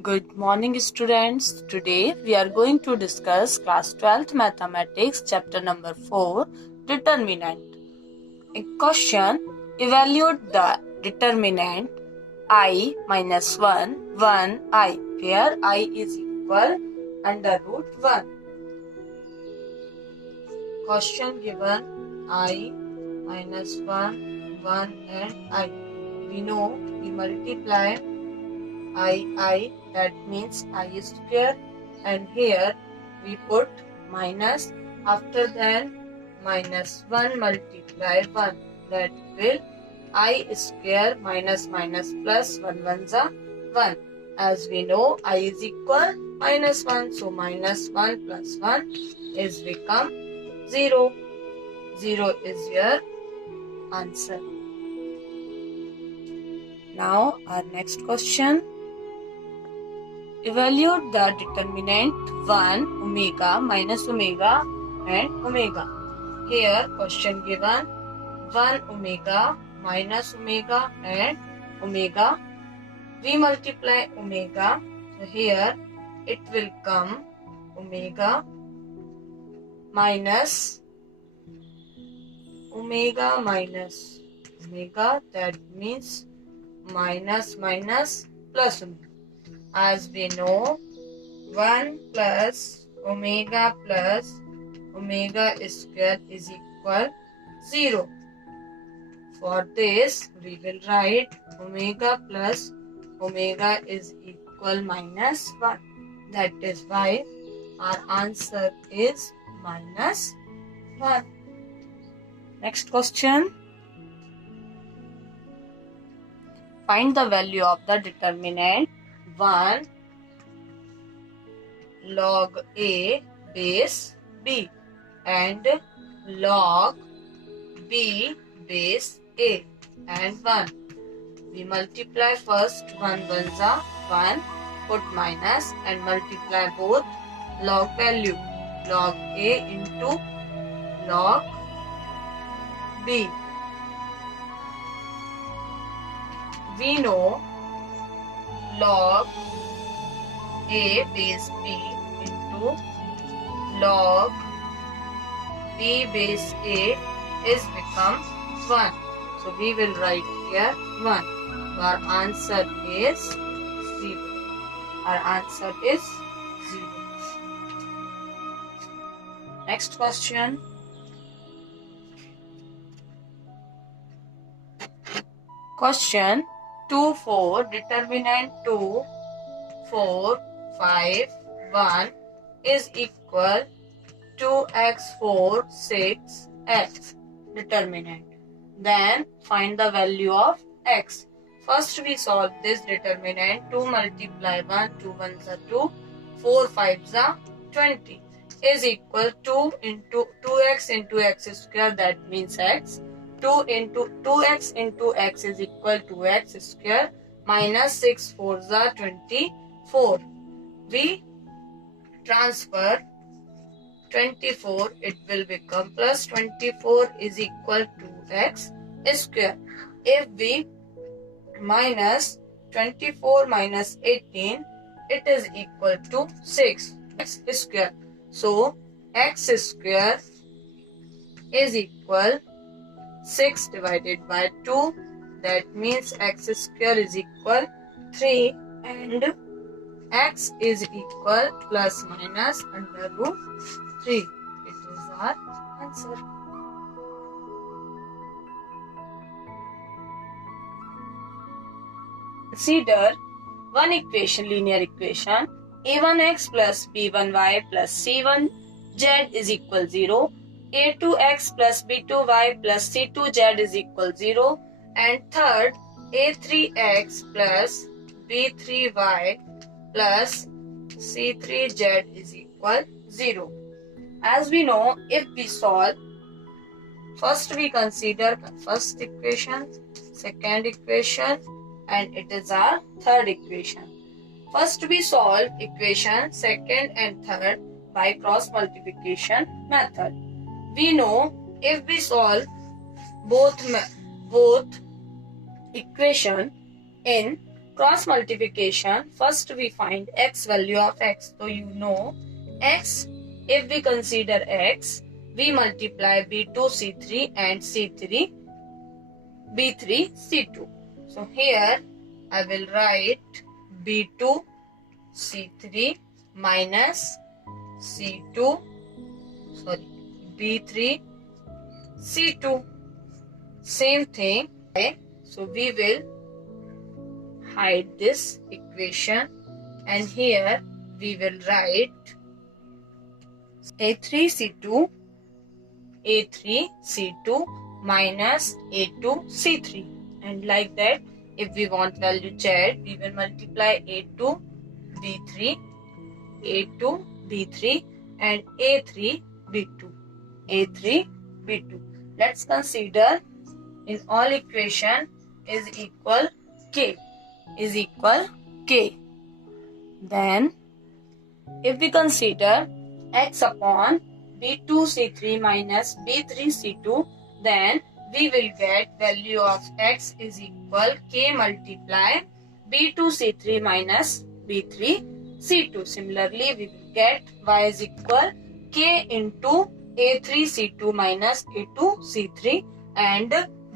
Good morning, students. Today we are going to discuss class 12th mathematics chapter number 4 determinant. A question: evaluate the determinant I minus 1 I, where I is equal under root 1. Question given: I minus 1 and I. We know we multiply I, that means I square, and here we put minus, after then minus 1 multiply 1, that will I square minus plus 1 ones are 1. As we know I is equal minus 1, so minus 1 plus 1 is become 0. 0 is your answer. Now our next question. Evaluate the determinant 1 omega minus omega and omega. Here question given 1 omega minus omega and omega. We multiply omega. So here it will come omega minus omega, that means minus plus omega. As we know, 1 plus omega square is equal 0. For this, we will write omega plus omega is equal minus 1. That is why our answer is minus 1. Next question. Find the value of the determinant 1 log A base B and log B base A and 1. We multiply first 1 ones are 1, put minus and multiply both log value, log A into log B. We know log A base B into log B base A is become 1. So we will write here 1. Our answer is 0. Our answer is 0. Next question. Question 2, 4, determinant 2, 4, 5, 1 is equal 2x, 4, 6, x. Determinant. Then find the value of x. First we solve this determinant. 2 multiply 1, 2 ones are 2, 4 5s are 20 is equal 2 into 2x into x square, that means x. 2 into 2x into x is equal to x square minus 6 4s are 24. We transfer 24, it will become plus 24 is equal to x square. If we minus 24 minus 18, it is equal to 6 x square. So x square is equal 6 divided by 2, that means x square is equal 3 and x is equal plus minus under root 3. It is our answer. Consider one equation, linear equation. a1x plus b1y plus c1z is equal 0. a2x plus b2y plus c2z is equal 0. And third, a3x plus b3y plus c3z is equal 0. As we know, if we solve, first we consider first equation, second equation, and it is our third equation. First we solve equation second and third by cross multiplication method. We know if we solve both equation in cross multiplication. First we find x value of x. So you know x, if we consider x, we multiply b2 c3 and c3 b3 c2. So here I will write b2 c3 minus c2 b3 c2. Same thing. So we will hide this equation and here we will write a3 c2 minus a2 c3, and like that if we want value z, we will multiply a2 b3 and a3 b2. Let's consider in all equation is equal k. Then if we consider x upon b2 c3 minus b3 c2, then we will get value of x is equal k multiply b2 c3 minus b3 c2. Similarly, we will get y is equal k into a3 c2 minus a2 c3, and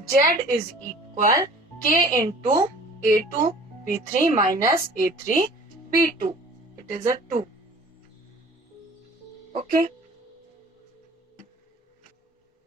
z is equal k into a2 b3 minus a3 b2. It is a 2. Okay.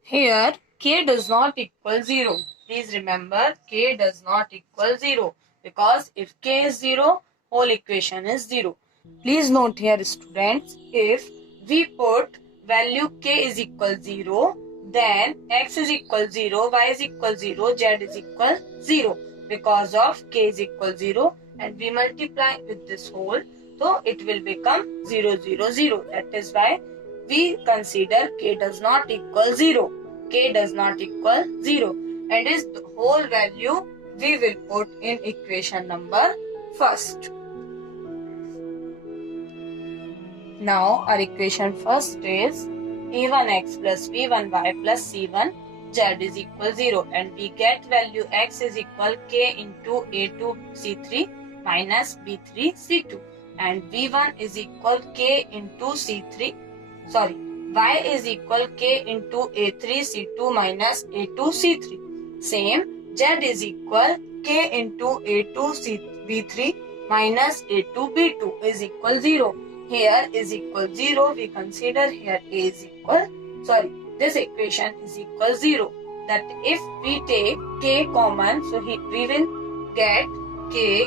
Here k does not equal 0. Please remember k does not equal 0, because if k is 0, whole equation is 0. Please note here students, if we put value k is equal 0, then x is equal 0, y is equal 0, z is equal 0, because of k is equal 0, and we multiply with this whole, so it will become 0, 0, 0. That is why we consider k does not equal 0. K does not equal 0, and is the whole value we will put in equation number first. Now our equation first is a1x plus b1y plus c1z is equal 0, and we get value x is equal k into a2 c3 minus b3 c2, and v1 is equal k into y is equal k into a3 c2 minus a2 c3. Same, z is equal k into a2 b3 minus a2 b2 is equal 0. Here is equal 0. We consider here a is equal, this equation is equal 0. That if we take k common, so we will get k,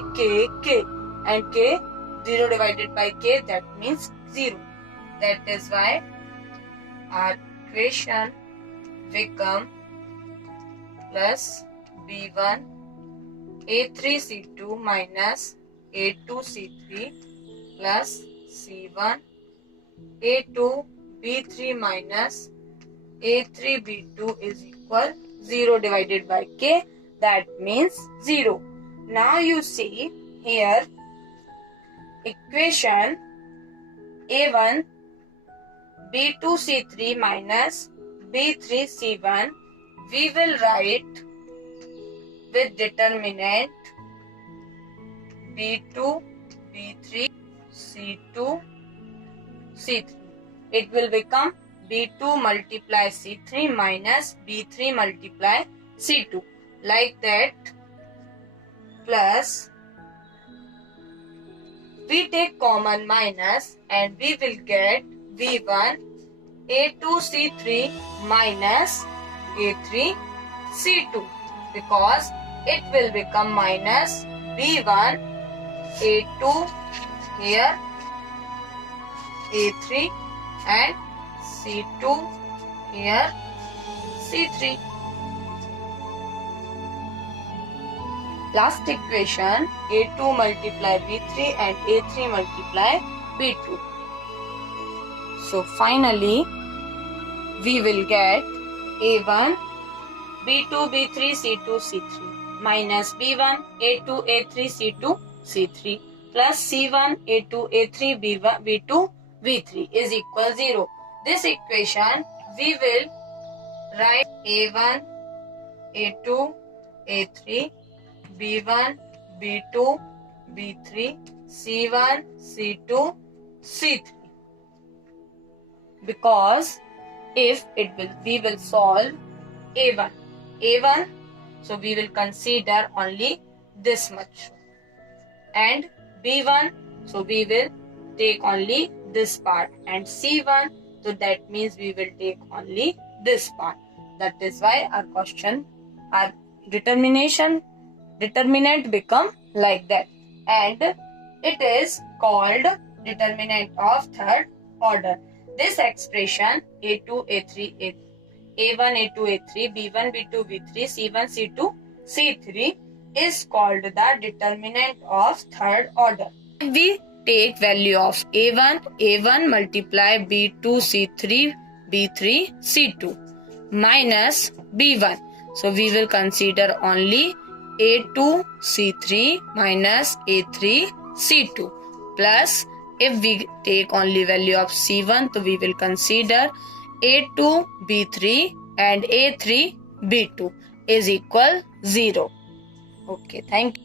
and k 0 divided by k, that means 0. That is why our equation become plus b1 a3 c2 minus a2 c3 plus c1 a2 b3 minus a3 b2 is equal 0 divided by k, that means 0. Now you see here equation a1 b2 c3 minus b3 c1, we will write with determinant b2 b3 c2 c3. It will become b2 multiply c3 minus b3 multiply c2, like that, plus we take common minus, and we will get v1 a2 c3 minus a3 c2, because it will become minus b1 a2 here a3 and c2 here c3. Last equation a2 multiply b3 and a3 multiply b2. So finally we will get a1 b2 b3 c2 c3 minus b1 a2 a3 c2 c3 plus c1 a2 a3 b1 b2 b3 is equal 0. This equation we will write a1 A2, A3, B1, B2, B3, C1, C2, C3. Because if we will solve A1, so we will consider only this much, and B1, so we will take only this part, and C1, so that means we will take only this part. That is why our determinant become like that, and it is called determinant of third order. This expression A2, A3, A1, A2, A3, B1, B2, B3, C1, C2, C3 is called the determinant of third order. We take value of A1 multiply B2, C3, B3, C2 minus B1. So we will consider only A2, C3 minus A3, C2 plus, if we take only value of C1, so we will consider A2, B3 and A3, B2 is equal 0. Okay, thank you.